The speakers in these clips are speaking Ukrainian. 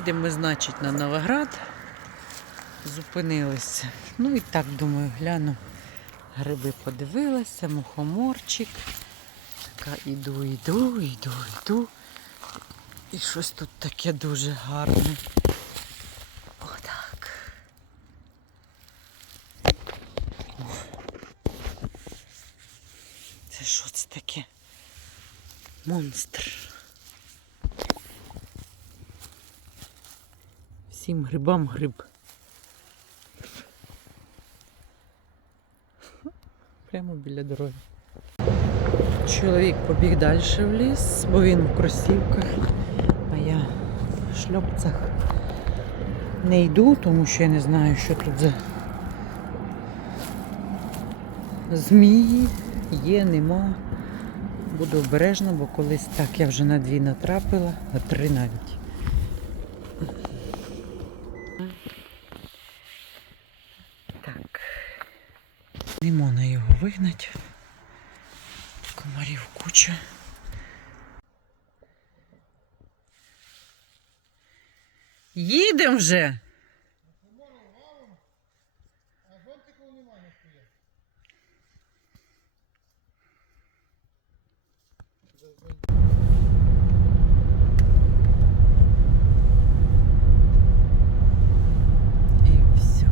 Їдемо ми, значить, на Новоград. Зупинилися. Ну і так, думаю, гляну. Гриби подивилася, мухоморчик. Така іду, іду, іду, іду. І щось тут таке дуже гарне. Отак. Це що це таке? Монстр. Всім грибам гриб. Прямо біля дороги. Чоловік побіг далі в ліс, бо він в кросівках, а я в шльопцях не йду, тому що я не знаю, що тут за змії є, нема. Буду обережна, бо колись так я вже на дві натрапила, на три навіть. Так. Не можна його вигнати. Комарів куча. Їдемо вже. І все.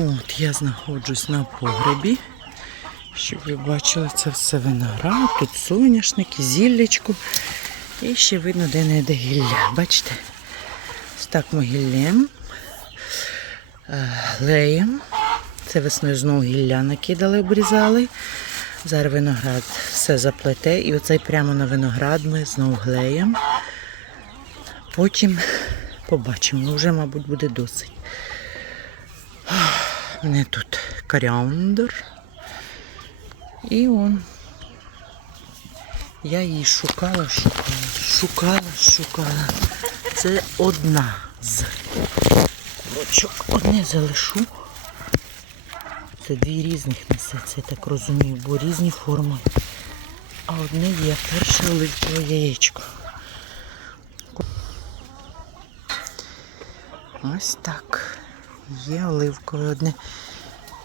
От я знаходжусь на погребі. Щоб ви бачили, це все виноград, тут соняшники, зіллячко. І ще видно, де не де гілля. Бачите? Ось так ми гіллям, е, глеєм. Це весною знову гілля накидали, обрізали. Зараз виноград все заплете. І оцей прямо на виноград ми знову глеєм. Потім побачимо. Ну, вже, мабуть, буде досить. Мене тут коріандр. І он. Я її шукала, шукала, шукала, шукала. Це одна з курочок. Одне залишу. Це дві різних несеться, я так розумію, бо різні форми. А одне є перше оливкове яєчко. Ось так. Є оливкове одне.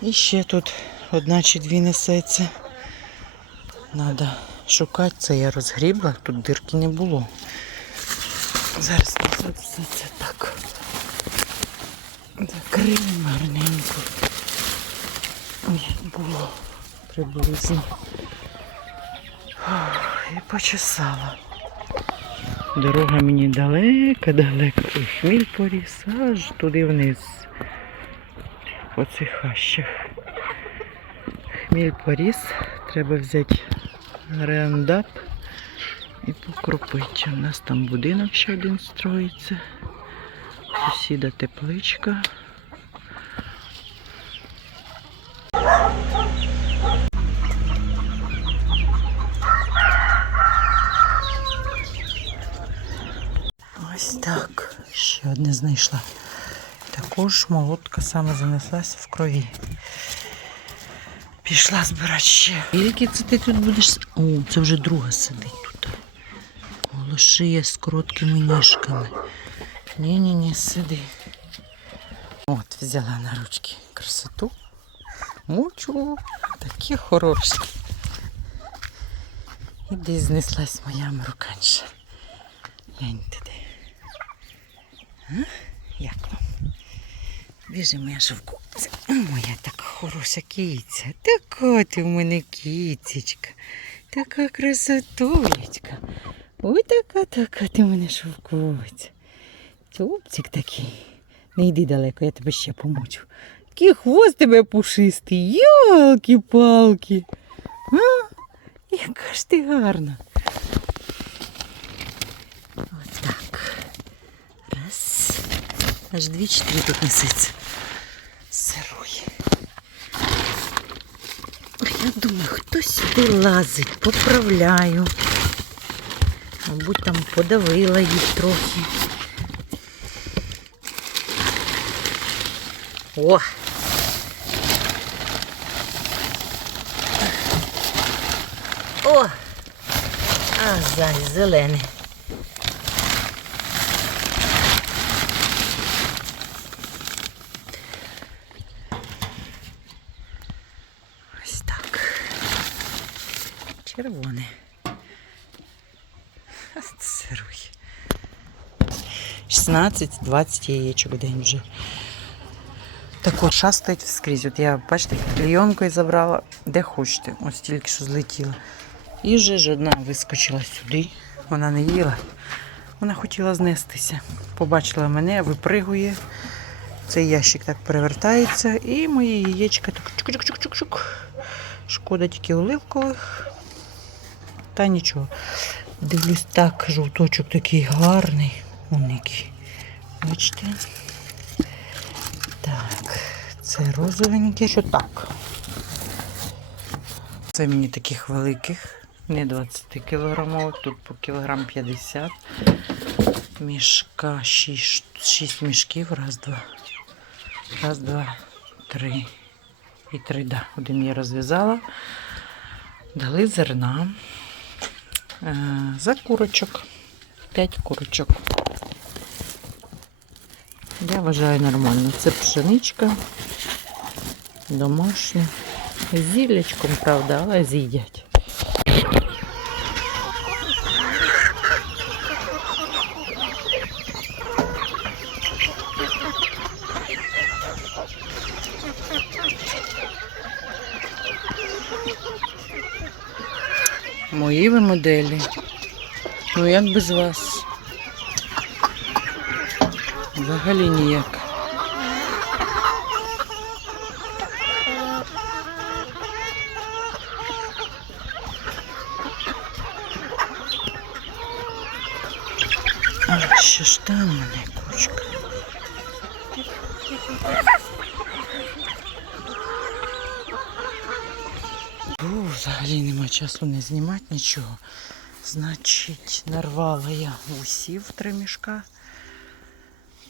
І ще тут одна чи дві несеться. Надо шукати, це я розгрібла, тут дирки не було. Зараз все це так. Закриємо гарненько. Як було приблизно. І почесала. Дорога мені далека, далека. І хміль поріс аж туди вниз. По цих хащах. Хміль поріс. Треба взяти рендап і покропити. У нас там будинок ще один строїться. Сусіда тепличка. Ось так. Ще одне знайшла. Також молотка саме занеслася в крові. Пішла збирати ще. Скільки це ти тут будеш? О, це вже друга сидить тут. Голошиє з короткими ніжками. Ні-ні-ні, сиди. От, взяла на ручки красоту. Мучу, такі хороші. І десь знеслась моя американша. Гляньте де. А? Як вам? Біжи моя шовковця. Моя така хороша киця. Така ти в мене кіцечка. Така красотулечка. Ой, така, така ти в мене шовковиця. Чубчик такий. Не йди далеко, я тебе ще помочу. Який хвост тебе пушистий. Йолки-палки. Яка ж ти гарна. Ось так. Раз. Аж дві чи три тут несеться. Сирує. Я думаю, хто сюди лазить, поправляю. Мабуть, там подавила їх трохи. О! О! А, зай, зелений. Ось так. Червоне. Сируй. 16-20 яєчок в день вже. Так от шастають вскрізь. От я, бачите, клейонкою забрала, де хочете. Ось тільки що злетіла. І вже ж одна вискочила сюди. Вона не їла. Вона хотіла знестися. Побачила мене, випригує. Цей ящик так перевертається. І мої яєчка так чук-чук-чук-чук. Шкода тільки оливкових. Та нічого. Дивлюсь, так, жовточок такий гарний. Уникий. Бачите? Так, це розовеньке, що так. Це мені таких великих, не 20 кілограмових, тут по кілограм 50. Мішка 6, 6 мішків. Раз, два. Раз, два, три. І три, да. Один я розв'язала. Дали зерна. Е, за курочок. 5 курочок. Я вважаю нормально. Це пшеничка домашня. З зіллячком, правда, але з'їдять. Мої ви моделі. Ну як без вас? Взагалі ніяк. А, що ж там у мене кучка? Фу, взагалі нема часу не знімати нічого. Значить, нарвала я усів три мішка.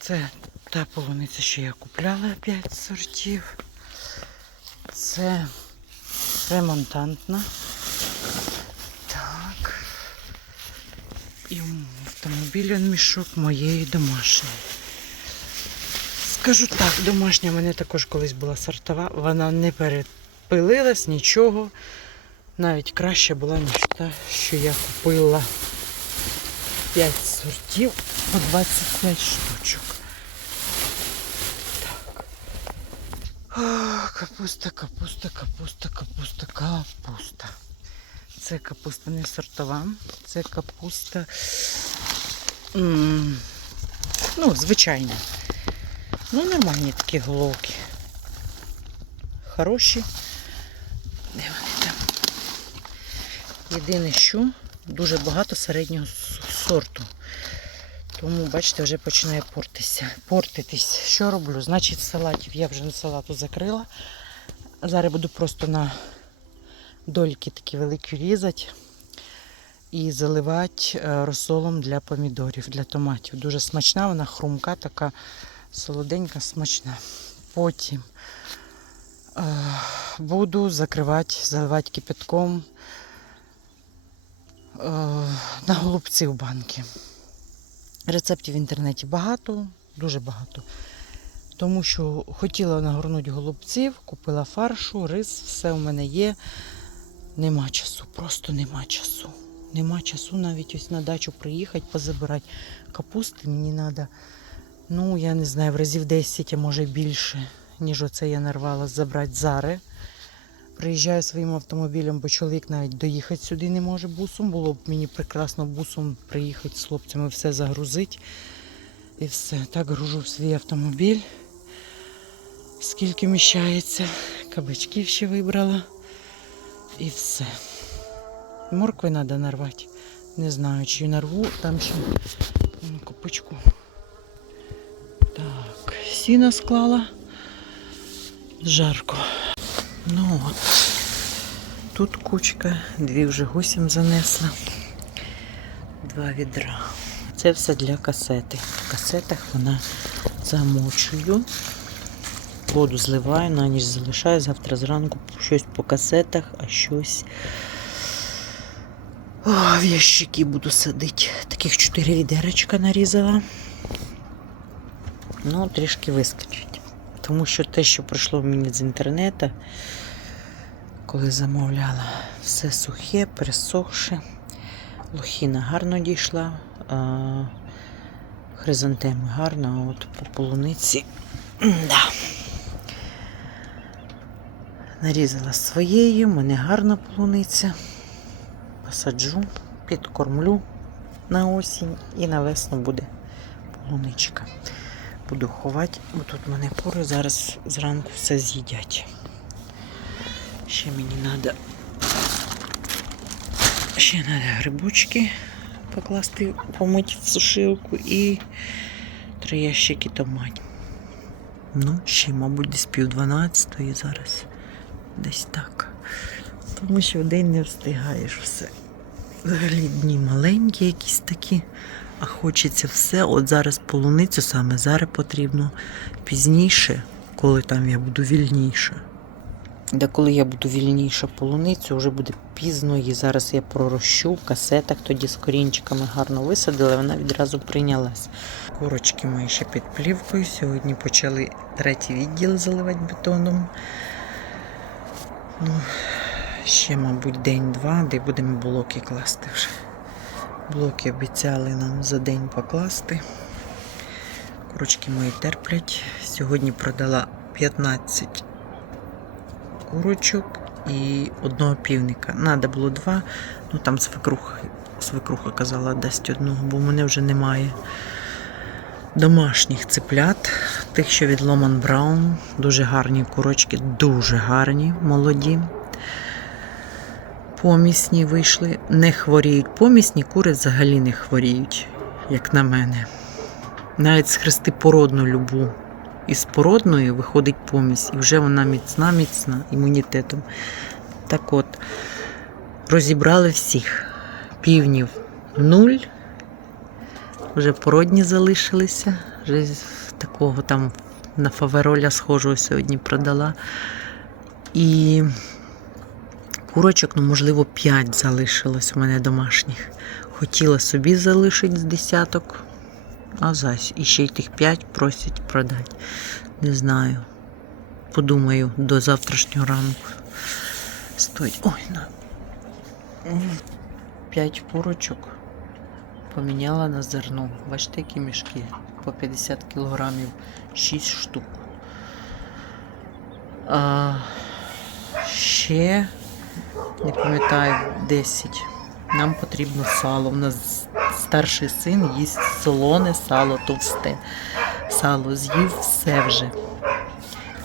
Це та полуниця, що я купляла 5 сортів. Це ремонтантна. Так. І он мішок моєї домашньої. Скажу так, домашня в мене також колись була сортова, вона не перепилилась, нічого. Навіть краще була, ніж та, що я купила 5 сортів по 25 штучок. Так. А, капуста, капуста, капуста, капуста, капуста. Це капуста не сортова, це капуста. ну, звичайна. Ну, нормальні такі головки. Хороші. Де? Єдине, що дуже багато середнього сорту. Тому, бачите, вже починає портитися. портитись. Що роблю? Значить, салатів я вже на салату закрила. Зараз буду просто на дольки такі великі різати і заливати е, розсолом для помідорів, для томатів. Дуже смачна, вона хрумка, така солоденька, смачна. Потім е, буду закривати, заливати кипятком е, на голубці в банки. Рецептів в інтернеті багато, дуже багато. Тому що хотіла нагорнути голубців, купила фаршу, рис, все у мене є. Нема часу, просто нема часу. Нема часу навіть ось на дачу приїхати, позабирати. Капусти мені треба, ну, я не знаю, в разів 10, а може більше, ніж оце я нарвала забрати зари. Приїжджаю своїм автомобілем, бо чоловік навіть доїхати сюди не може бусом. Було б мені прекрасно бусом приїхати з хлопцями, все загрузити. І все. Так гружу в свій автомобіль. Скільки вміщається. Кабачків ще вибрала. І все. Моркви треба нарвати. Не знаю, чи нарву, там ще м, копичку. Так, сіно склала. Жарко. Ну от. Тут кучка, дві вже гусям занесла. два відра. Це все для касети. В касетах вона замочую. Воду зливаю, на ніч залишаю. Завтра зранку щось по касетах, а щось О, в ящики буду садити. Таких чотири відеречка нарізала. Ну, трішки вистачить. Тому що те, що прийшло мені з інтернету, коли замовляла, все сухе, пересохше. Лохіна гарно дійшла. Хризантеми гарно, а от по полуниці. Да. Нарізала своєю, мене гарна полуниця. Посаджу, підкормлю на осінь і на весну буде полуничка. Буду ховати, бо тут в мене пори зараз зранку все з'їдять. Ще мені треба. Ще треба грибочки покласти, помити в сушилку і три ящики томатів. Ну, ще, мабуть, десь пів дванадцятої зараз. Десь так. Тому що в день не встигаєш все. Взагалі дні маленькі якісь такі, а хочеться все. От зараз полуницю саме зараз потрібно пізніше, коли там я буду вільніше. Де коли я буду вільніше полуницю, вже буде пізно, її зараз я пророщу в касетах, тоді з корінчиками гарно висадила, вона відразу прийнялась. Курочки мої ще під плівкою. Сьогодні почали третій відділ заливати бетоном. Ну, ще, мабуть, день-два, де будемо блоки класти вже. Блоки обіцяли нам за день покласти. Курочки мої терплять. Сьогодні продала 15 курочок і одного півника. Надо було два, ну там свекруха, свекруха казала, дасть одного, бо в мене вже немає домашніх циплят, тих, що від Ломан Браун. Дуже гарні курочки, дуже гарні, молоді. Помісні вийшли, не хворіють. Помісні кури взагалі не хворіють, як на мене. Навіть схрести породну любу. Із породної виходить помість, і вже вона міцна, міцна імунітетом. Так от, розібрали всіх. Півнів нуль. Вже породні залишилися. Вже такого там на фавероля схожого сьогодні продала. І курочок, ну, можливо, 5 залишилось у мене домашніх. Хотіла собі залишити з десяток, а зась. І ще й тих 5 просять продати. Не знаю. Подумаю до завтрашнього ранку. Стоїть. Ой, на. 5 курочок поміняла на зерно. Бачите, які мішки? По 50 кілограмів 6 штук. А, ще не пам'ятаю 10. Нам потрібно сало. У нас старший син їсть солоне сало товсте. Сало з'їв все вже.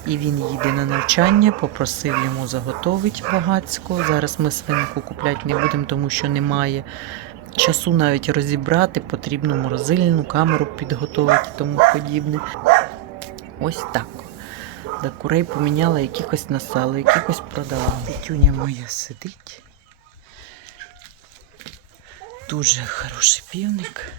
І він їде на навчання, попросив йому заготовити багацько. Зараз ми свинку купляти не будемо, тому що немає часу навіть розібрати, потрібно морозильну камеру підготувати тому подібне. Ось так. До курей поміняла якихось на сало, якихось продала. Петюня моя сидить. Дуже хороший півник.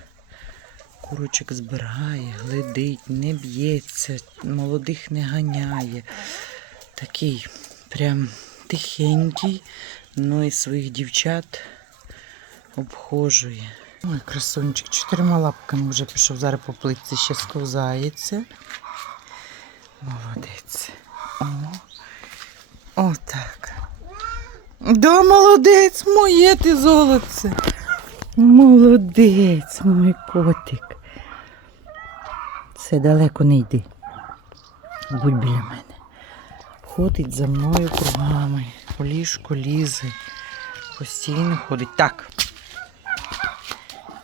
Курочок збирає, глядить, не б'ється, молодих не ганяє. Такий прям тихенький, ну і своїх дівчат обхожує. Ой, красунчик, чотирма лапками вже пішов, зараз по плитці ще сковзається. Молодець. О, отак. Да, молодець, моє ти золоце. Молодець, мой котик. Все далеко не йди. Будь біля мене. Ходить за мною кругами. По ліжку лізе. Постійно ходить. Так.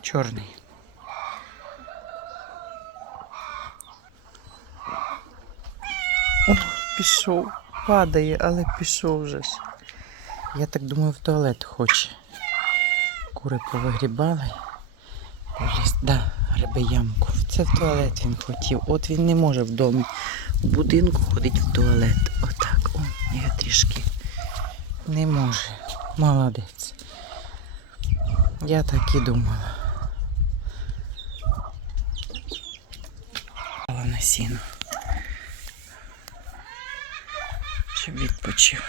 Чорний. пішов. Падає, але пішов вже ж. Я так думаю, в туалет хоче. Кури повигрібали. Да, гребе ямку. Це в туалет він хотів. От він не може вдома. В будинку ходить в туалет. Отак. О, я трішки не може. Молодець. Я так і думала. на сіно. Відпочив.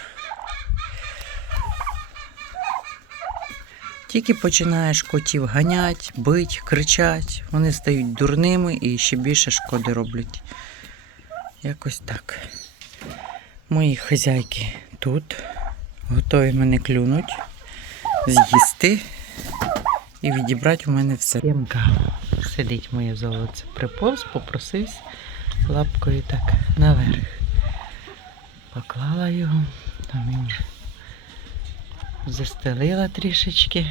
Тільки починаєш котів ганять, бить, кричать, вони стають дурними і ще більше шкоди роблять. Якось так. Мої хазяйки тут готові мене клюнуть, з'їсти і відібрати у мене все. П'єм каву. Сидить моє золоце. Приповз, попросився лапкою так наверх. Поклала його, там він застелила трішечки.